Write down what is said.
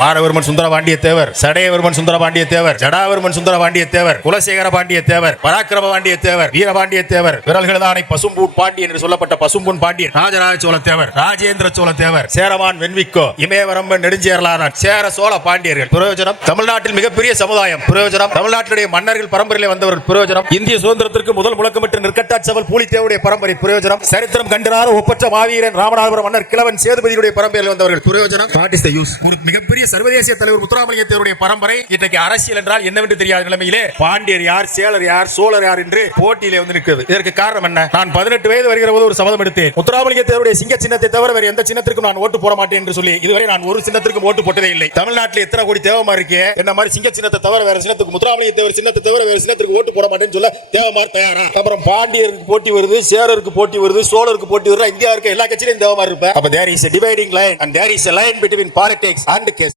மாரவர்மன் சுந்தரபாண்டிய தேவர், சடையவர்மன் சுந்தரபாண்டிய தேவர், ஜடாவர்மன் சுந்தரபாண்டிய தேவர், குலசேகர பாண்டிய தேவர், பராக்கிரம பாண்டிய தேவர், வீரபாண்டிய தேவர், விரல்கள்தானை பசும்பூட் பாண்டியன் என்று சொல்லப்பட்ட பசும்பொன் பாண்டியன், ராஜராஜ சோழ தேவர், ராஜேந்திர சோழ தேவர், சேரமான் வெண்விக்கோ, இமயவரம்பன் நெடுஞ்சேரலாளன், சேர சோழ பாண்டியர்கள். பிரயோஜனம் தமிழ்நாட்டில் மிகப்பெரிய சமுதாயம். பிரயோஜனம் தமிழ்நாட்டினுடைய மன்னர்கள் பரம்பரையில் வந்தவர்கள். பிரயோஜனம் இந்திய சுதந்திரத்திற்கு முதல் முழக்கமிட்டு நிற்கட்டாச்சவல் பூலித்தேவருடைய பரம்பரை. பிரயோஜனம் சரித்திரம் கண்டனார் ஒப்பற்ற மாவீரன் ராமநாதபுரம் மன்னர் கிழவன் சேதுபதியுடைய பரம்பரையில் வந்தவர்கள். பிரயோஜனம் வாட் இஸ் தி யூஸ்? ஒரு மிகப்பெரிய சர்வதேச தலைவர் முத்துராமலிங்க தேவருடைய பரம்பரை. இன்றைக்கு அரசியல் என்றால் என்னவென்று தெரியாத நிலைமையிலே பாண்டியர் யார், சேலர் யார், சோழர் யார் என்று போட்டியிலே வந்து நிற்கிறது. இதற்கு காரணம் என்ன? நான் 18 வயது வருகிற போது ஒரு சபதம் எடுத்தேன். முத்துராமலிங்க தேவருடைய சிங்க சின்னத்தை தவிர வேறு எந்த சின்னத்திற்கும் நான் ஓட்டு போட மாட்டேன் என்று சொல்லி இதுவரை நான் ஒரு சின்னத்திற்கும் ஓட்டு போட்டதே இல்லை. தமிழ்நாட்டில் எத்தனை கோடி தேவமார் இருக்கே, என்ன மாதிரி சிங்க சின்னத்தை தவிர வேற சின்னத்துக்கு, முத்துராமலிங்க தேவர் சின்னத்தை தவிர வேறு சின்னத்திற்கு ஓட்டு போட மாட்டேன்னு சொல்ல தேவமார் தயாரா? அப்புறம் பாண்டியருக்கு போட்டி வருது, சேரருக்கு போட்டி வருது, சோழருக்கு போட்டி வருது. இந்தியா இருக்க எல்லா கட்சியிலும் தேவமார் இருப்பேன். அப்ப there is a dividing line and there is a line between politics and caste.